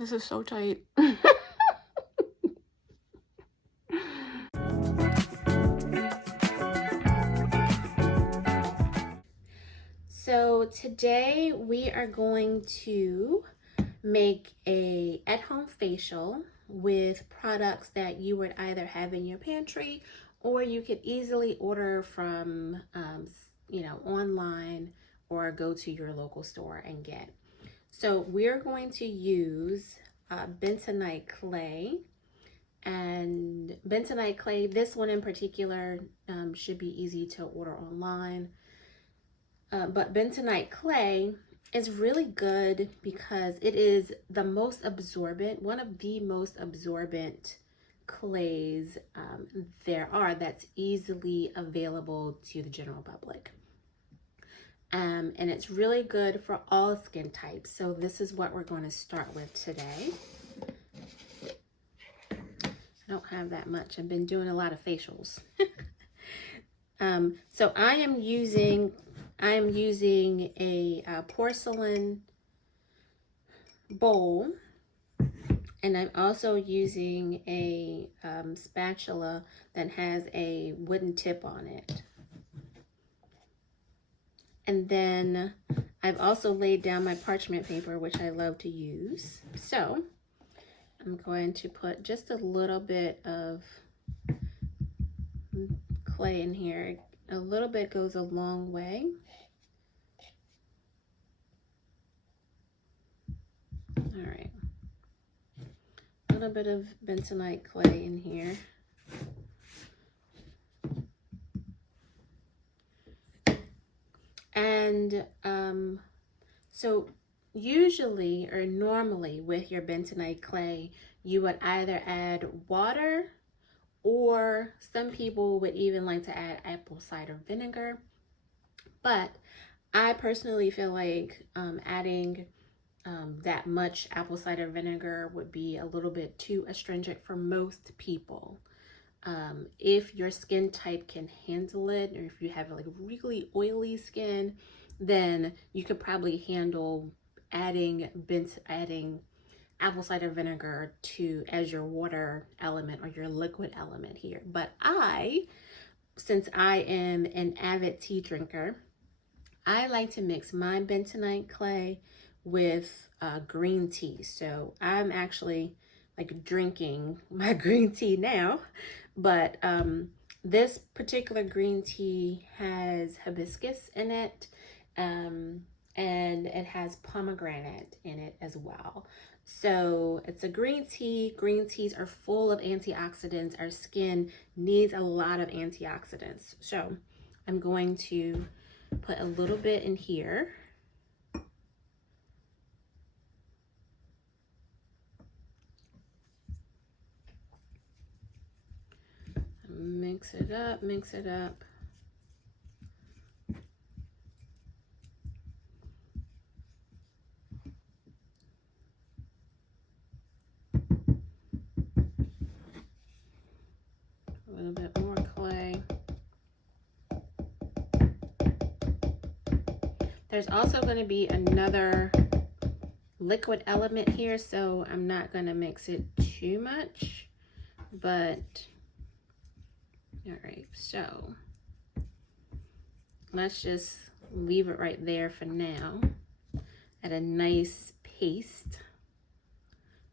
This is so tight. So today we are going to make a at-home facial with products that you would either have in your pantry or you could easily order from online or go to your local store and get. So we're going to use bentonite clay. And bentonite clay, this one in particular, should be easy to order online. But bentonite clay is really good because it is the most absorbent, one of the most absorbent clays there are, that's easily available to the general public. And it's really good for all skin types. So this is what we're going to start with today. I don't have that much. I've been doing a lot of facials. So I am using a porcelain bowl, and I'm also using a spatula that has a wooden tip on it. And then I've also laid down my parchment paper, which I love to use. So I'm going to put just a little bit of clay in here. A little bit goes a long way. All right. A little bit of bentonite clay in here. And so usually or normally with your bentonite clay, you would either add water, or some people would even like to add apple cider vinegar. But I personally feel like adding that much apple cider vinegar would be a little bit too astringent for most people. If your skin type can handle it, or if you have like really oily skin, then you could probably handle adding apple cider vinegar as your water element or your liquid element here. But since I am an avid tea drinker, I like to mix my bentonite clay with green tea. So I'm actually like drinking my green tea now, but this particular green tea has hibiscus in it, and it has pomegranate in it as well. So it's a green tea. Green teas are full of antioxidants. Our skin needs a lot of antioxidants. So I'm going to put a little bit in here. Mix it up, mix it up. A little bit more clay. There's also going to be another liquid element here, so I'm not going to mix it too much, but all right, so let's just leave it right there for now at a nice paste,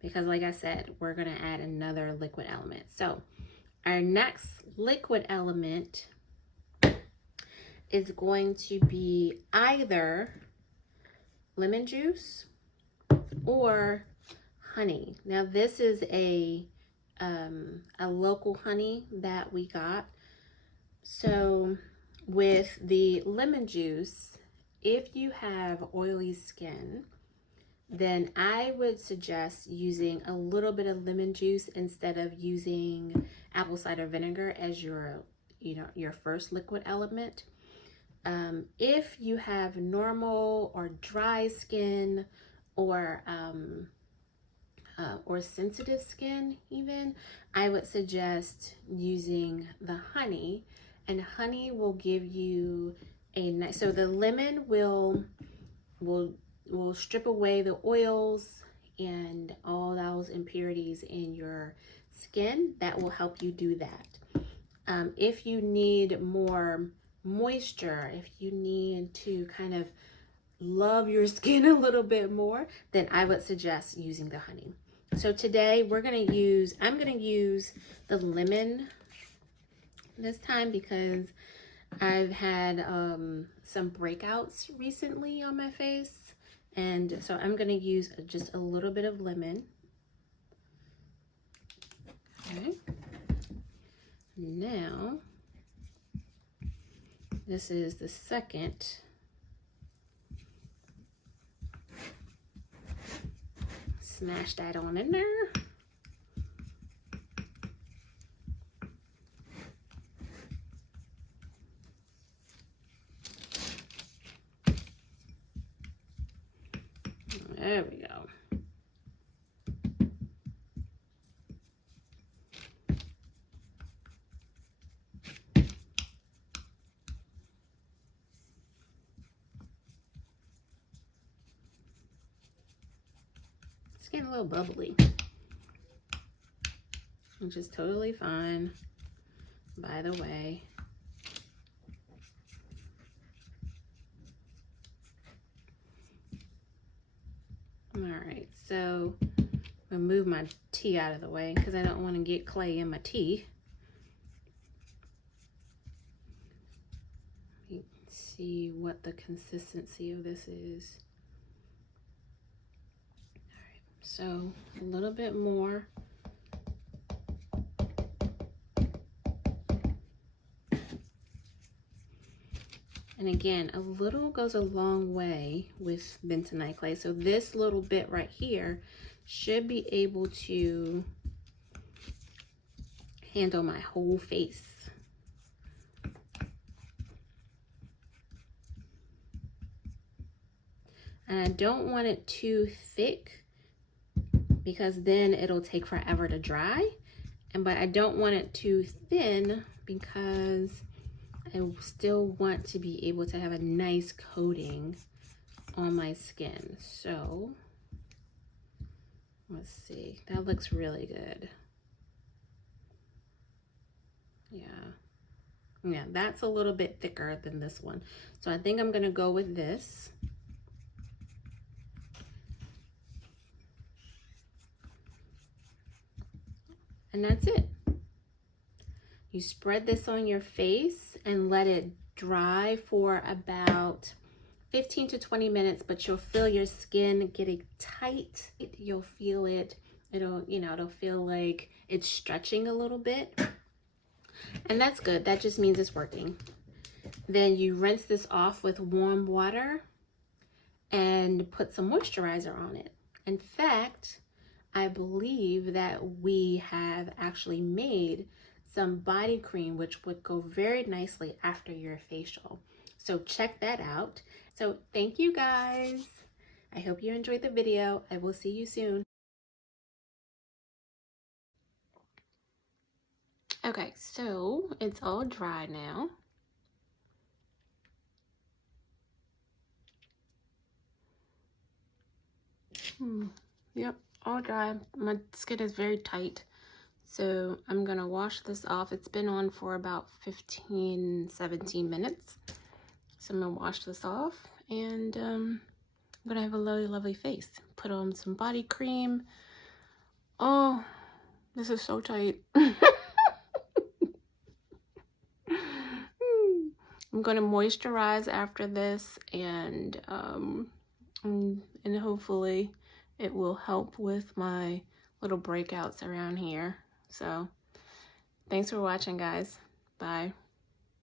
because like I said, we're going to add another liquid element. So our next liquid element is going to be either lemon juice or honey. Now this is a local honey that we got. So with the lemon juice, if you have oily skin, then I would suggest using a little bit of lemon juice instead of using apple cider vinegar as your first liquid element. If you have normal or dry skin, or sensitive skin even, I would suggest using the honey. And honey will give you a nice, so the lemon will strip away the oils and all those impurities in your skin. That will help you do that. If you need more moisture, if you need to kind of love your skin a little bit more, then I would suggest using the honey. So today I'm gonna use the lemon this time because I've had some breakouts recently on my face, and so I'm gonna use just a little bit of lemon. Okay. Now, this is the second smash that on in there. There we go. It's getting a little bubbly, which is totally fine, by the way. All right, so I'm gonna move my tea out of the way because I don't want to get clay in my tea. Let's see what the consistency of this is. All right, so a little bit more. And again, a little goes a long way with bentonite clay. So this little bit right here should be able to handle my whole face. And I don't want it too thick because then it'll take forever to dry. But I don't want it too thin because I still want to be able to have a nice coating on my skin. So let's see, that looks really good. Yeah, that's a little bit thicker than this one. So I think I'm gonna go with this. And that's it. You spread this on your face and let it dry for about 15 to 20 minutes, but you'll feel your skin getting tight. You'll feel it. It'll feel like it's stretching a little bit. And that's good. That just means it's working. Then you rinse this off with warm water and put some moisturizer on it. In fact, I believe that we have actually made some body cream which would go very nicely after your facial. So check that out. So thank you guys. I hope you enjoyed the video. I will see you soon. Okay, so it's all dry now. Yep, all dry. My skin is very tight. So I'm gonna wash this off. It's been on for about 15-17 minutes. So I'm gonna wash this off and I'm gonna have a lovely face. Put on some body cream. Oh, this is so tight. I'm gonna moisturize after this and hopefully it will help with my little breakouts around here. So thanks for watching, guys. Bye.